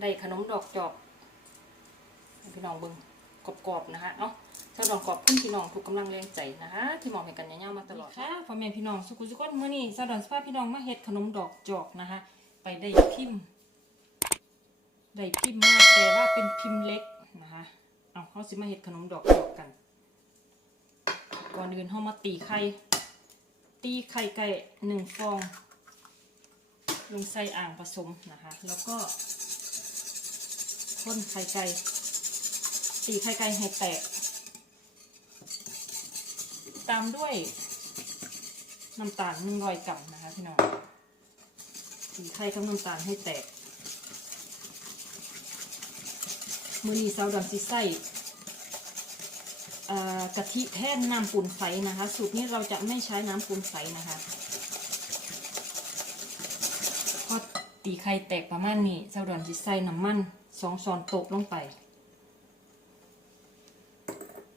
ได้ขนมดอกจอกพี่น้องเบิ่งกรอบๆนะคะเอาถ้าดองกรอบขึ้นพี่น้องทุกกำลังแรงใจนะคะ ที่มองเห็นกันยาวๆมาตลอดค่ะพ่อแม่พี่น้องสุขุสุขคนมื้อนี้สาวดอนสภาพพี่น้องมาเฮ็ดขนมดอกจอกนะคะ ไปได้พิมพ์ได้พิมพ์มากแต่ว่าเป็นพิมพ์เล็กนะคะเอาเขาสิมาเฮ็ดขนมดอกจอกกัน ก่อนอื่นเขามาตีไข่ตีไข่ไก่หนึ่งฟอง ลงใส่อ่างผสมนะคะ แล้วก็ คนไข่ไก่ตีไข่ไก่ให้แตก ตามด้วยน้ำตาลหนึ่งร้อยกรัมนะคะพี่น้องตีไข่กับน้ำตาลให้แตกมือนี้ซาวดอนซิไส้กะทิแท่นน้ำปูนใสนะคะ สูตรนี้เราจะไม่ใช้น้ำปูนใสนะคะพอตีไข่แตกประมาณนี้ซาวดอนซิไส้น้ำมัน สองช้อนโต๊ะลงไป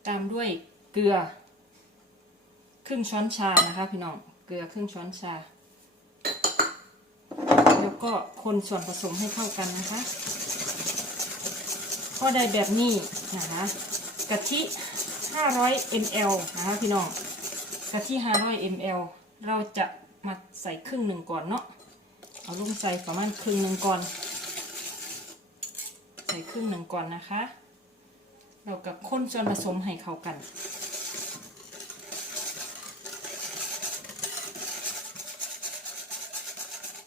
ตามด้วยเกลือ ครึ่งช้อนชานะคะพี่น้อง เกลือครึ่งช้อนชา แล้วก็คนส่วนผสมให้เข้ากันนะคะพอได้แบบนี้นะคะกะทิ 500 ml นะคะพี่น้องกะทิ 500 ml เราจะมาใส่ครึ่งหนึ่งก่อนเนาะ เอาลงใส่ประมาณครึ่งหนึ่งก่อน ใส่ครึ่งหนึ่งก่อนนะคะ เรากับคนส่วนผสมให้เข้ากัน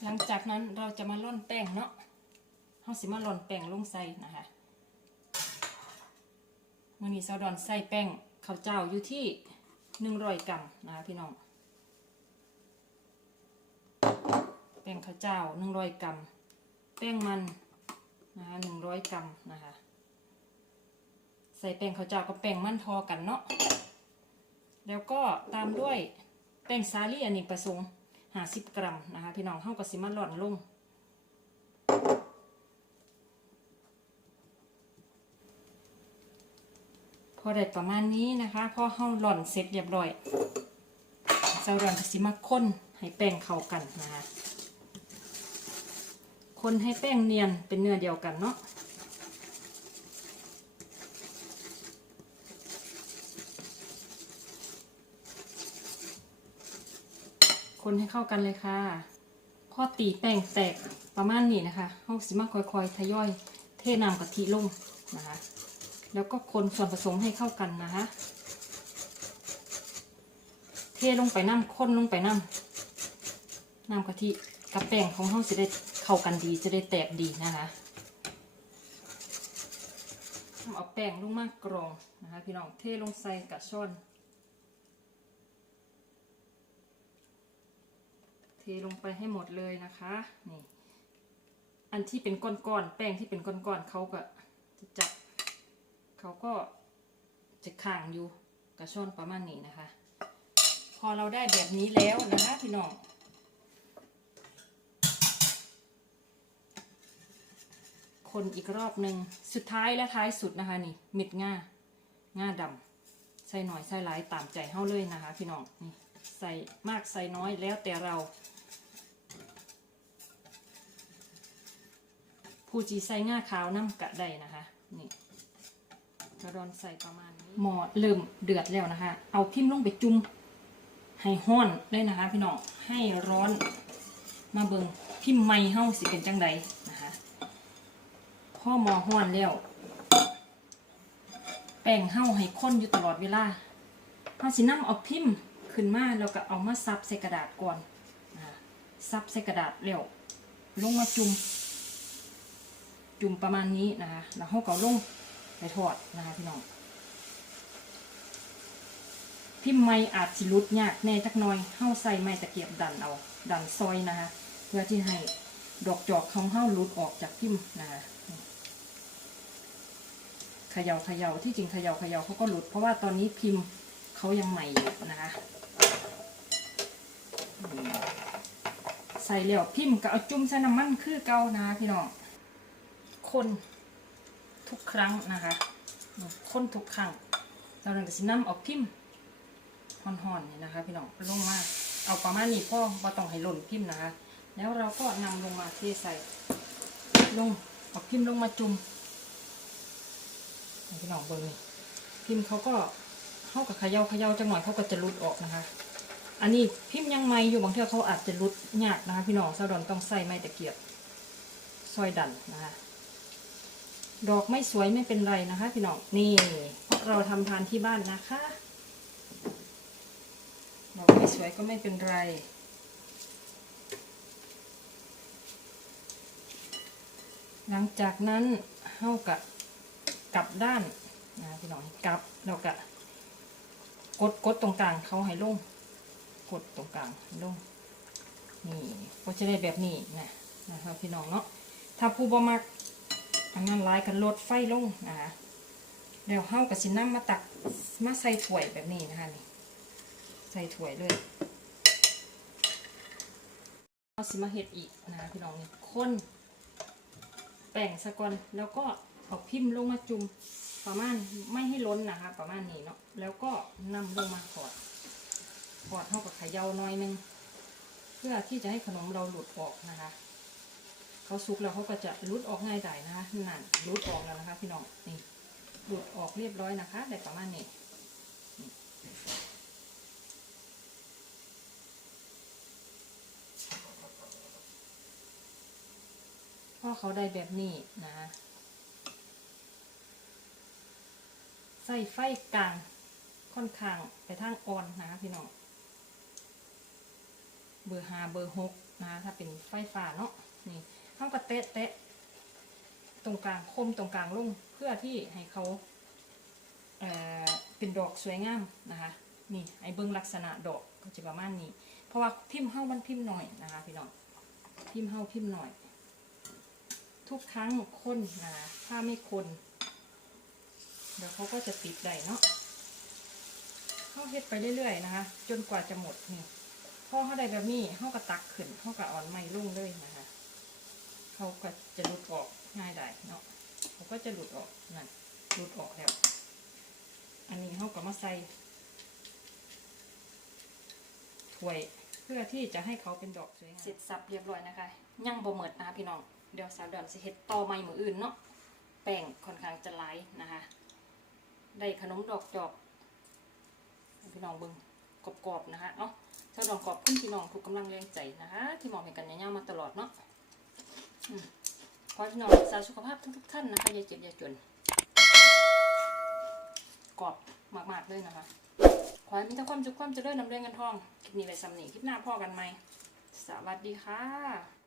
หลังจากนั้นเราจะมาร่อนแป้งเนาะเราสิมาร่อนแป้งลงใส่นะคะมื่อนี้ซาดอนใส่แป้งข้าวเจ้าอยู่ที่หนึ่งร้อยกรัมนะคะพี่น้องแป้งข้าวเจ้าหนึ่งร้อยกรัม แป้งมัน นะคะหนึ่งร้อยกรัมนะคะ ใส่แป้งข้าวเจ้ากับแป้งมันทอกันเนาะแล้วก็ตามด้วยแป้งสาลี่อเนกประสงค์ห้าสิบกรัมนะคะ พี่น้องเข้ากับสิมาหล่อนลงพอได้ประมาณนี้นะคะพอเข้าหล่อนเสร็จเรียบร้อยเจ้าหล่อนก็สิมาค้นให้แป้งเข้ากันนะคะ คนให้แป้งเนียนเป็นเนื้อเดียวกันเนาะคนให้เข้ากันเลยค่ะพอตีแป้งแตกประมาณนี้นะคะเขาสิมาค่อยๆทยอย เทน้ำกะทิลงนะคะ แล้วก็คนส่วนผสมให้เข้ากันนะคะ เทลงไปน้ำข้นลงไปน้ำน้ำกะทิกับแป้งของเขาจะได้ เข้ากันดีจะได้แตกดีนะคะเอาแป้งลงมากรองนะคะพี่น้องเทลงใส่กระชอน เทลงไปให้หมดเลยนะคะนี่อันที่เป็นก้อนๆแป้งที่เป็นก้อนๆเขาก็จะจับเขาก็จะข่างอยู่กระช่อนประมาณนี้นะคะ พอเราได้แบบนี้แล้วนะคะพี่น้อง คนอีกรอบหนึ่งสุดท้ายและท้ายสุดนะคะนี่เม็ดง่าง่าดำใส่หน่อยใส่หลายตามใจเฮาเลยนะคะ พี่น้องนี่ใส่มากใส่น้อยแล้วแต่เรา ผู้จีใส่ง่าขาวน้ำกะได้นะคะนี่กระดอนใส่ประมาณนี้หมอเริ่มเดือดแล้วนะคะ เอาพิมพ์ลงไปจุ่มให้ห้อนได้นะคะ พี่น้องให้ร้อนมาเบิงพิมพ์ไม่เฮาสิเป็นจังใดนะคะ พ่อหมอห้อนแล้วแป้งเฮาให้ข้นอยู่ตลอดเวลาเฮาสินำเอาพิมพ์ขึ้นมาแล้วก็เอามาซับใส่กระดาษก่อนซับใส่กระดาษแล้วลงมาจุ่มจุ่มประมาณนี้นะคะแล้วเฮาก็ลงไปทอดนะคะพี่น้องพิมพ์ไม้อาจสิรุดยากแน่จักน่อยเฮ้าใส่ไม้ตะเกียบดันเอาดันซอยนะคะเพื่อที่ให้ดอกจอกของเฮ้ารุดออกจากพิมพ์นะคะ เขย่าเขย่าที่จริงเขย่าเขย่าเขาก็หลุด เพราะว่าตอนนี้พิมพ์เขายังใหม่อยู่นะคะใส่แล้วพิมพ์ก็เอาจุ่มใส่น้ำมันคือเก่านะพี่น้องคนทุกครั้งนะคะคนทุกครั้งเราหนึ่งจะนำเอาพิมพ์ห่อนๆนี่นะคะ พี่น้องลงมาเอาประมาณนี้พ่อว่าต้องให้หล่นพิมพ์นะคะ แล้วเราก็นำลงมาเทใส่ลงเอาพิมพ์ลงมาจุ่ม พี่น้องเบิ่งนี่พิมพ์เขาก็เข้ากับขย่าขย่าจังหน่อยเขาก็จะรุดออกนะคะ อันนี้พิมพ์ยังไม่อยู่บางเทื่อเขาอาจจะรุดยากนะคะ พี่น้องซาดอนต้องใส่ไม้ตะเกียบซอยดันนะคะดอกไม่สวยไม่เป็นไรนะคะ พี่น้องนี่เพราะเราทำทานที่บ้านนะคะดอกไม่สวยก็ไม่เป็นไรหลังจากนั้นเข้ากับ กลับด้านนะพี่น้องกลับเรากะกดกดตรงกลางเขาให้ลง กดตรงกลางลงนี่ก็จะได้แบบนี้นะนะครับพี่น้องเนาะถ้าผู้บ่มักอันนั้นลายกันลดไฟลงนะคะเดี๋ยวเข้ากับสินน้ำมาตักมาใส่ถ้วยแบบนี้นะคะนี่ใส่ถ้วยเลยเอาสิมาเฮ็ดอีกนะพี่น้องนี่คนแป้งสะกอนแล้วก็ เอาพิมพ์ลงมาจุ่มประมาณไม่ให้ล้นนะคะ ประมาณนี้เนาะแล้วก็นำลงมาขอดขอดเท่ากับขยาหน้อยนึงเพื่อที่จะให้ขนมเราหลุดออกนะคะเขาสุกแล้วเขาก็จะหลุดออกง่ายได้นะคะนั่นหลุดออกแล้วนะคะ พี่น้องนี่หลุดออกเรียบร้อยนะคะได้ประมาณนี้พอเขาได้แบบนี้นะคะ ใส่ไฟกลางค่อนข้างไปทางอ่อนนะพี่น้อง เบอร์ห้าเบอร์หกนะถ้าเป็นไฟฟ้าเนาะนี่เขาก็เตะเตะตรงกลางคมตรงกลางลุ่งเพื่อที่ให้เขาเอ่อเป็นดอกสวยงามนะคะนี่ไอ้เบิ้องลักษณะดอกก็จะประมาณนี้ เพราะว่าพิมพ์เฮ้ามันพิมพ์หน่อยนะคะพี่น้องพิมพ์เฮ้าพิมพ์หน่อย ทุกครั้งคนนะถ้าไม่คน ดี๋ยวเขาก็จะติดได้เนาะเขาเฮ็ดไปเรื่อยๆนะคะ จนกว่าจะหมดนี่พอเขาได้แบบนี้เขาก็ตักขึ้นเขาก็อ่อนไม่ลุ่งเลยนะคะเขาก็จะหลุดออกง่ายได้เนาะเขาก็จะหลุดออกนั่นหลุดออกแล้ว อันนี้เขาก็มาใส่ถ้วยเพื่อที่จะให้เขาเป็นดอกสวยงามเสร็จสับเรียบร้อยนะคะย่างบ่เหมิดนะคะพี่น้องเดี๋ยวสาวเดือนสิเฮ็ดต่อใหม่มืออื่นเนาะแป้งค่อนข้างจะไหลายนะคะ ได้ขนมดอกจอกพี่น้องเบิ่งกรอบๆนะคะเอ้าเจ้าดอกกรอบขึ้นพี่น้องทุกกำลังแรงใจนะคะ ที่มองเห็นกันย่าวๆมาตลอดเนาะขอให้พี่น้องรักษาสุขภาพทุกๆท่านนะคะอย่าเจ็บอย่าจนกรอบมากๆเลยนะคะขอให้มีแต่ความสุขความเจริญนำเรื่องเงินทองคลิปนี้ไว้ซ้ำนีคลิปหน้าพ่อกันไหมสวัสดีค่ะ